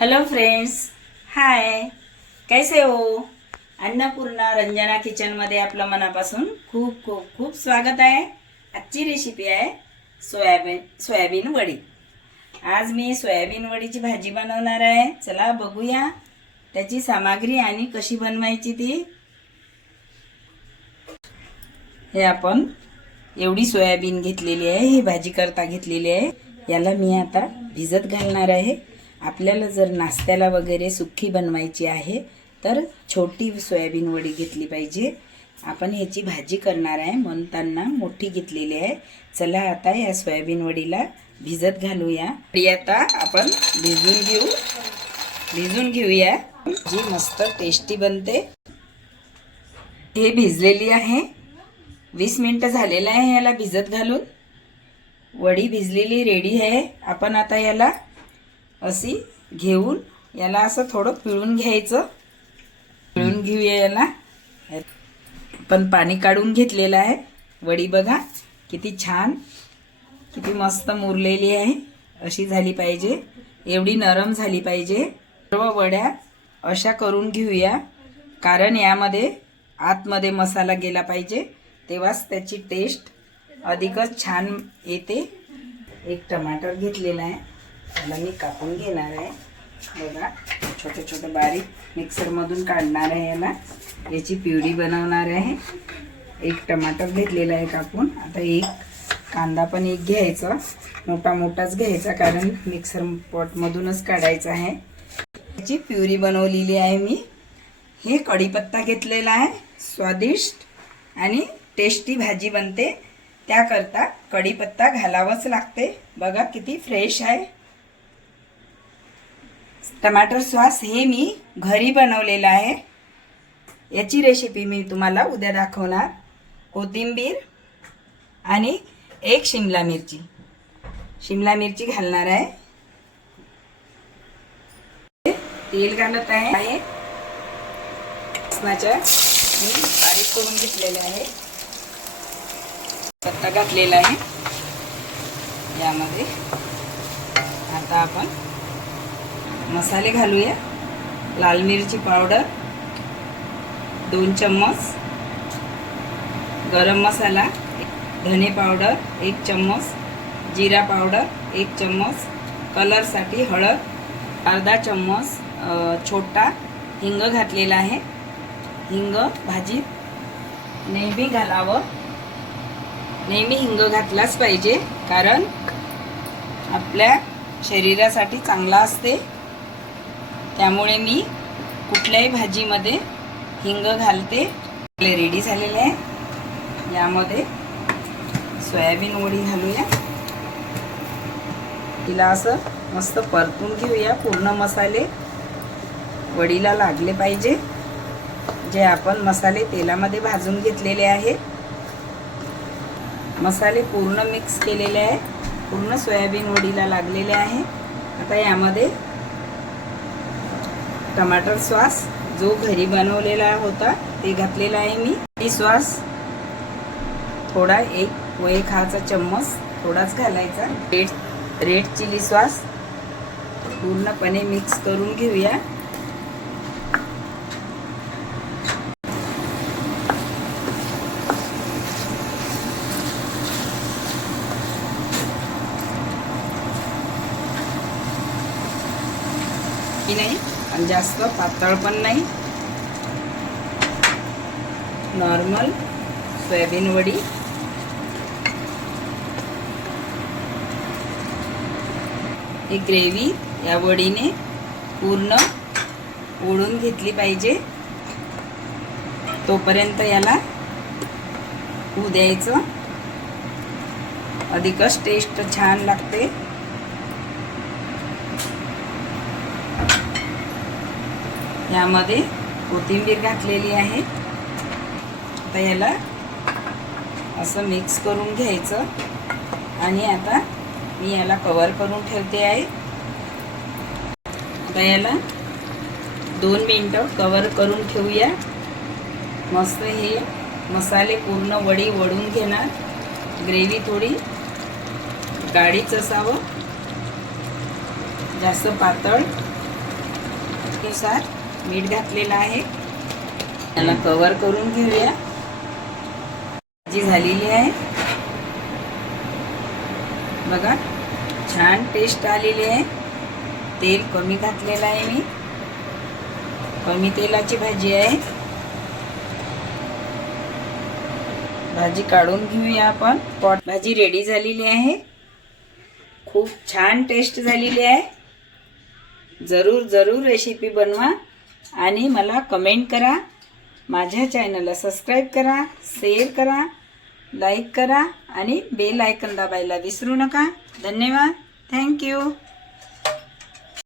Hello friends hi कैसे हो? अन्नपूर्णा रंजना किचनमध्ये आपलं मनापासून खूप खूप खूप स्वागत आहे. आजची रेसिपी आहे सोयाबीन सोयाबीन वडी. आज मी सोयाबीन वडीची भाजी बनवणार आहे. चला बघूया त्याची सामग्री आणि कशी बनवायची ती. हे आपण एवढी सोयाबीन घेतलेली आहे ही भाजी करता घेतलेली आहे. याला मी आता भिजत घालणार आहे. आपल्याला जर नाश्त्याला वगैरे सुक्की बनवायची आहे तर छोटी सोयाबीन वडी घेतली पाहिजे. आपण ह्याची भाजी करणार आहे. म्हणताना मोठी घेतलेली आहे. चला आता या सोयाबीन वडीला भिजत घालूया. आता आपण भिजून घेऊ. भिजून घेऊया. जी मस्त टेस्टी बनते. हे भिजलेली आहे. वीस मिनटं झालेलं आहे याला भिजत घालून. वडी भिजलेली रेडी आहे. आपण आता याला अशी घेऊन याला असं थोडं पिळून घ्यायचं. पिळून घेऊया याला. पण पाणी काढून घेतलेलं आहे. वडी बघा किती छान किती मस्त मुरलेली आहे. अशी झाली पाहिजे. एवढी नरम झाली पाहिजे. सर्व वड्या अशा करून घेऊया. कारण यामध्ये आतमध्ये मसाला गेला पाहिजे. तेव्हाच त्याची टेस्ट अधिकच छान येते. एक टमाटर घेतलेला आहे. त्याला मी कापून घेणार आहे. बघा छोटे छोटे बारीक मिक्सरमधून काढणार आहे याला. याची प्युरी बनवणार आहे. एक टमाटर घेतलेला आहे कापून. आता एक कांदा पण एक घ्यायचा. मोठा मोठाच घ्यायचा कारण मिक्सर पॉटमधूनच काढायचा आहे. याची प्युरी बनवलेली आहे मी. हे कढीपत्ता घेतलेला आहे. स्वादिष्ट आणि टेस्टी भाजी बनते. त्याकरता कढीपत्ता घालावंच लागते. बघा किती फ्रेश आहे. टमाटर सॉस हे मी घरी बनवलेलं आहे. याची रेसिपी मी तुम्हाला उद्या दाखवणार. कोथिंबीर आणि एक शिमला मिरची. शिमला मिरची घालणार आहे. तेल घालत आहे. आहे लसणाच्या मी बारीक करून घेतलेले आहे. पत्ता घातलेला आहे. यामध्ये आता आपण मसाले घालूया. लाल मिरची पावडर दोन चम्मच. गरम मसाला धने पावडर एक चम्मच. जिरा पावडर एक चम्मच. कलरसाठी हळद अर्धा चम्मच छोटा हिंग घातलेला आहे. हिंग भाजीत नेहमी घालावं. नेहमी हिंग घातलाच पाहिजे कारण आपल्या शरीरासाठी चांगला असते. त्यामुळे मी कुठल्याही भाजीमध्ये हिंग घालते. आपले रेडी झालेले आहे. यामध्ये सोयाबीन वडी घालूया. तिला असं मस्त परतून घेऊया पूर्ण मसाले. वडीला लागले पाहिजे. जे आपण मसाले तेलामध्ये भाजून घेतलेले आहे. मसाले पूर्ण मिक्स केलेले आहे. पूर्ण सोयाबीन वडीला लागलेले आहे. आता यामध्ये टमाटर सॉस जो घरी बनवलेला होता ते घातलेला आहे मी. ही सॉस थोडा एक व एक हाचा चम्मच थोडाच घालायचा. रेड रेड चिली सॉस पूर्णपणे मिक्स करून घेऊया. की नाही? आणि जास्त पातळ पण नाही. नॉर्मल सोयाबीन वडी. ही ग्रेव्ही या वडीने पूर्ण ओढून घेतली पाहिजे. तोपर्यंत याला होऊ द्यायचं. अधिकच टेस्ट छान लागते. यामध्ये कोथिंबीर घातलेली आहे. आता याला असं मिक्स करून घ्यायचं. आणि आता मी याला कवर करून ठेवते आहे आता याला दोन मिनटं कवर करून ठेवूया. मस्त हे मसाले पूर्ण वडी वळून घेणार. ग्रेव्ही थोडी गाडीच असावं. जास्त पातळनुसार मीठ घातलेलं आहे. त्याला कवर करून घेऊया. भाजी झालेली आहे. बघा छान टेस्ट आलेली आहे. तेल कमी घातलेलं आहे मी. कमी तेलाची भाजी आहे. भाजी काढून घेऊया आपण. पॉट भाजी रेडी झालेली आहे. खूप छान टेस्ट झालेली आहे. जरूर जरूर रेसिपी बनवा. आणि मला कमेंट करा. माझ्या चॅनलला सबस्क्राईब करा शेअर करा लाईक करा आणि बेल आयकन दाबायला विसरू नका. धन्यवाद. थँक्यू